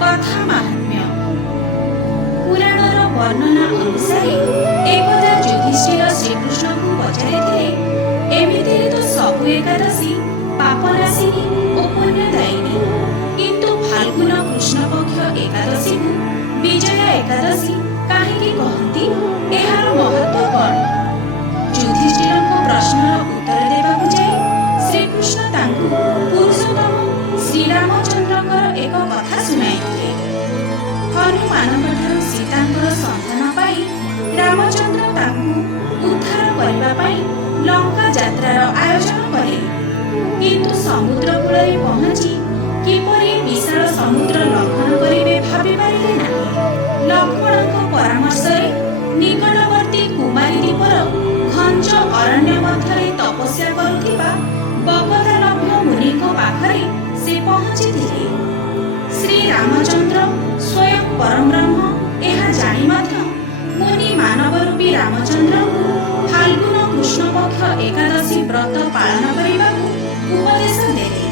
କଥା ମାହାତ୍ମ୍ୟ। ପୁରାଣର ବର୍ଣ୍ଣନା ଅନୁସାରେ ଏକଦା ଯୁଧିଷ୍ଠିର ଶ୍ରୀକୃଷ୍ଣଙ୍କୁ ପଚାରିଥିଲେ, ଏମିତିରେ ତ ସବୁ ଏକାଦଶୀ ପାପନାଶିନୀ ଓ ପୁଣ୍ୟଦାୟିନୀ, କିନ୍ତୁ ଫାଲ୍ଗୁନ କୃଷ୍ଣପକ୍ଷ ଏକାଦଶୀକୁ ବିଜୟା ଏକାଦଶୀ କାହିଁକି କହନ୍ତି? ଏହାର ମହତ୍ତ୍ୱ କ'ଣ? ଯୁଧିଷ୍ଠିରଙ୍କ ପ୍ରଶ୍ନର ଉତ୍ତର ଦେବାକୁ ଯାଇ ଶ୍ରୀକୃଷ୍ଣ ତାଙ୍କୁ ପୁରୁଷୋତ୍ତମ ଶ୍ରୀରାମଚନ୍ଦ୍ରଙ୍କର ଏକ କଥା ଶୁଣାଇଥିଲେ। ହନୁମାନଙ୍କଠାରୁ ସୀତାଙ୍କର ସନ୍ଧାନ ପାଇ ରାମଚନ୍ଦ୍ର ତାଙ୍କୁ ଉଦ୍ଧାର କରିବା ପାଇଁ ଲଙ୍କା ଯାତ୍ରାର ଆୟୋଜନ କଲେ। କିନ୍ତୁ ସମୁଦ୍ର କୂଳରେ ପହଞ୍ଚି କିପରି ବିଶାଳ ସମୁଦ୍ର ଲଙ୍ଘନ କରିବେ ଭାବିପାରିଲେ ନାହିଁ। ଲକ୍ଷ୍ମଣଙ୍କ ପରାମର୍ଶରେ ନିକଟବର୍ତ୍ତୀ କୁମାରୀ ଦ୍ୱୀପର ଘଞ୍ଚ ଅରଣ୍ୟ ମଧ୍ୟରେ ତପସ୍ୟା କରୁଥିବା ବକଦାନଭ୍ୟ ମୁନିଙ୍କ ପାଖରେ ସେ ପହଞ୍ଚିଥିଲେ। ଶ୍ରୀରାମଚନ୍ଦ୍ର ସ୍ୱୟଂ ପରବ୍ରହ୍ମ ଏହା ଜାଣି ମଧ୍ୟ ମୁନି ମାନବ ରୂପୀ ରାମଚନ୍ଦ୍ରଙ୍କୁ ଫାଲ୍ଗୁନ କୃଷ୍ଣପକ୍ଷ ଏକାଦଶୀ ବ୍ରତ ପାଳନ କରିବାକୁ ଉପଦେଶ ଦେଲେ।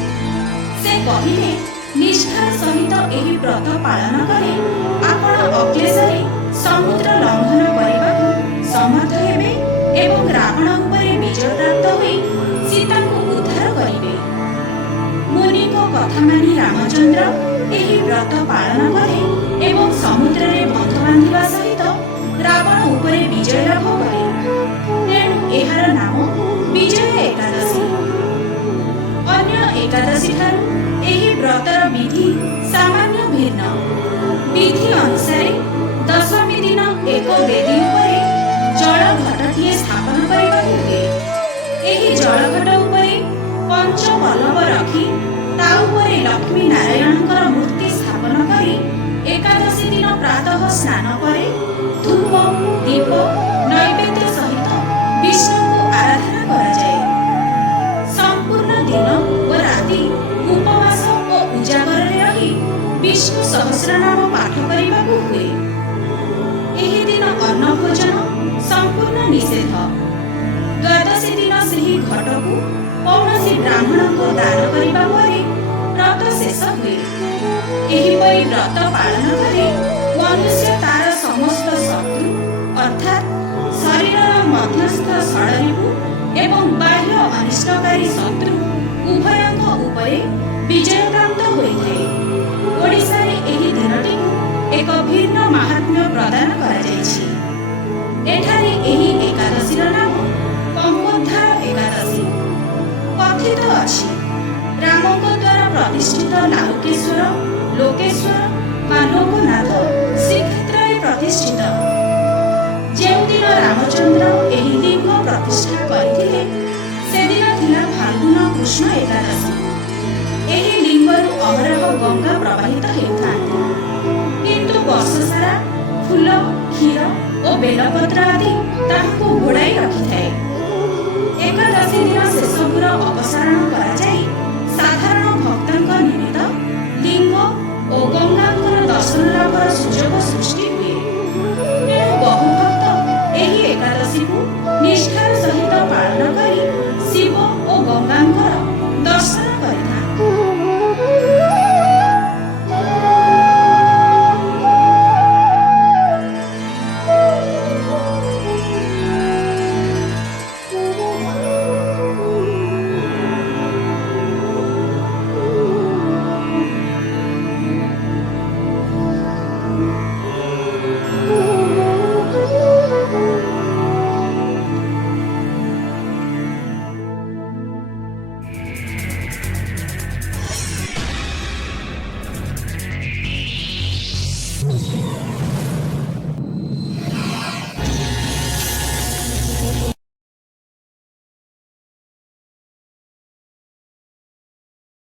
ସେ କହିଲେ, ନିଷ୍ଠାର ସହିତ ଏହି ବ୍ରତ ପାଳନ କଲେ ଆପଣ ଅକ୍ଲେଶରେ ସମୁଦ୍ର ଲଙ୍ଘନ କରିବାକୁ ସମର୍ଥ ହେବେ ଏବଂ ରାବଣ ଉପରେ ବିଜୟ ପ୍ରାପ୍ତ ହୋଇ ସୀତାଙ୍କୁ ଉଦ୍ଧାର କରିବେ। ମୁନିଙ୍କ କଥା ମାନି ରାମଚନ୍ଦ୍ର ଏହି ବ୍ରତ ପାଳନ କଲେ ଏବଂ ସମୁଦ୍ରରେ ବନ୍ଧ ବାନ୍ଧିବା ସହିତ ରାବଣ ଉପରେ ବିଜୟ ଲାଭ କଲେ। ତେଣୁ ଏହାର ନାମ ବିଜୟ ଏକାଦଶୀ। ଅନ୍ୟ ଏକାଦଶୀ ଠାରୁ ଏହି ବ୍ରତର ବିଧି ସାମାନ୍ୟ ଭିନ୍ନ। ବିଧି ଅନୁସାରେ ଦଶମୀ ଦିନ ଏକ ବେଦୀ ଉପରେ ଜଳଘଟଟିଏ ସ୍ଥାପନ କରିବାକୁ ହୁଏ। ଏହି ଜଳଘଟ ଉପରେ ପଞ୍ଚପଲ୍ଲବ ରଖି ତା ଉପରେ ଲକ୍ଷ୍ମୀ ନାରାୟଣଙ୍କର ମୂର୍ତ୍ତି ସ୍ଥାପନ କରି ଏକାଦଶୀ ଦିନ ପ୍ରାତଃ ସ୍ନାନ ପରେ ଧୂପ ଦୀପ ନୈବେଦ୍ୟ ସହିତ ବିଷ୍ଣୁଙ୍କୁ ଆରାଧନା କରାଯାଏ। ସମ୍ପୂର୍ଣ୍ଣ ଦିନ ଓ ରାତି ଉପବାସ ଓ ଉଜାଗରରେ ରହି ବିଷ୍ଣୁ ସହସ୍ରନାମ ପାଠ କରିବାକୁ ହୁଏ। ଏହି ଦିନ ଅନ୍ନ ଭୋଜନ ସମ୍ପୂର୍ଣ୍ଣ ନିଷେଧ। ଦ୍ୱାଦଶୀ ଦିନ ସେହି ଘଟକୁ କୌଣସି ବ୍ରାହ୍ମଣଙ୍କୁ ଦାନ କରିବା ପରେ ବ୍ରତ ଶେଷ ହୁଏ। ଏହିପରି ବ୍ରତ ପାଳନ କଲେ ମନୁଷ୍ୟ ତାର ସମସ୍ତ ଶତ୍ରୁ ଅର୍ଥାତ୍ ଶରୀରର ମଧ୍ୟସ୍ଥ ଷଡ଼ରିପୁ ଏବଂ ବାହ୍ୟ ଅନିଷ୍ଟକାରୀ ଶତ୍ରୁ ଉଭୟଙ୍କ ଉପରେ ବିଜୟ ପ୍ରାପ୍ତ ହୋଇଥାଏ। ଓଡ଼ିଶାରେ ଏହି ଦିନଟିକୁ ଏକ ଭିନ୍ନ ମାହାତ୍ମ୍ୟ ପ୍ରଦାନ କରାଯାଇଛି। ଏଠାରେ ଏହି ଏକାଦଶୀର ନାମ କମ୍ପୋଦ୍ଧାର ଏକାଦଶୀ। କଥିତ ଅଛି, ରାମଙ୍କ ଦ୍ୱାରା ପ୍ରତିଷ୍ଠିତ ଲାହୁକେଶ୍ୱର ଲୋକେଶ୍ୱର ବା ଲୋକନାଥ ଶ୍ରୀକ୍ଷେତ୍ରରେ ପ୍ରତିଷ୍ଠିତ। ଯେଉଁଦିନ ରାମଚନ୍ଦ୍ର ଏହି ଲିଙ୍ଗ ପ୍ରତିଷ୍ଠା କରିଥିଲେ ସେଦିନ ଥିଲା ଫାଲ୍ଗୁନ କୃଷ୍ଣ ଏକାଦଶୀ। ଏହି ଲିଙ୍ଗରୁ ଅହରହ ଗଙ୍ଗା ପ୍ରବାହିତ ହେଉଥାନ୍ତି, କିନ୍ତୁ ବର୍ଷ ସାରା ଫୁଲ କ୍ଷୀର ଓ ବେଲପତ୍ର ଆଦି ତାହାକୁ ଘୋଡ଼ାଇ ରଖିଥାଏ। ଏକାଦଶୀ ଦିନ ସେସବୁର ଅପସାରଣ କରାଯାଇ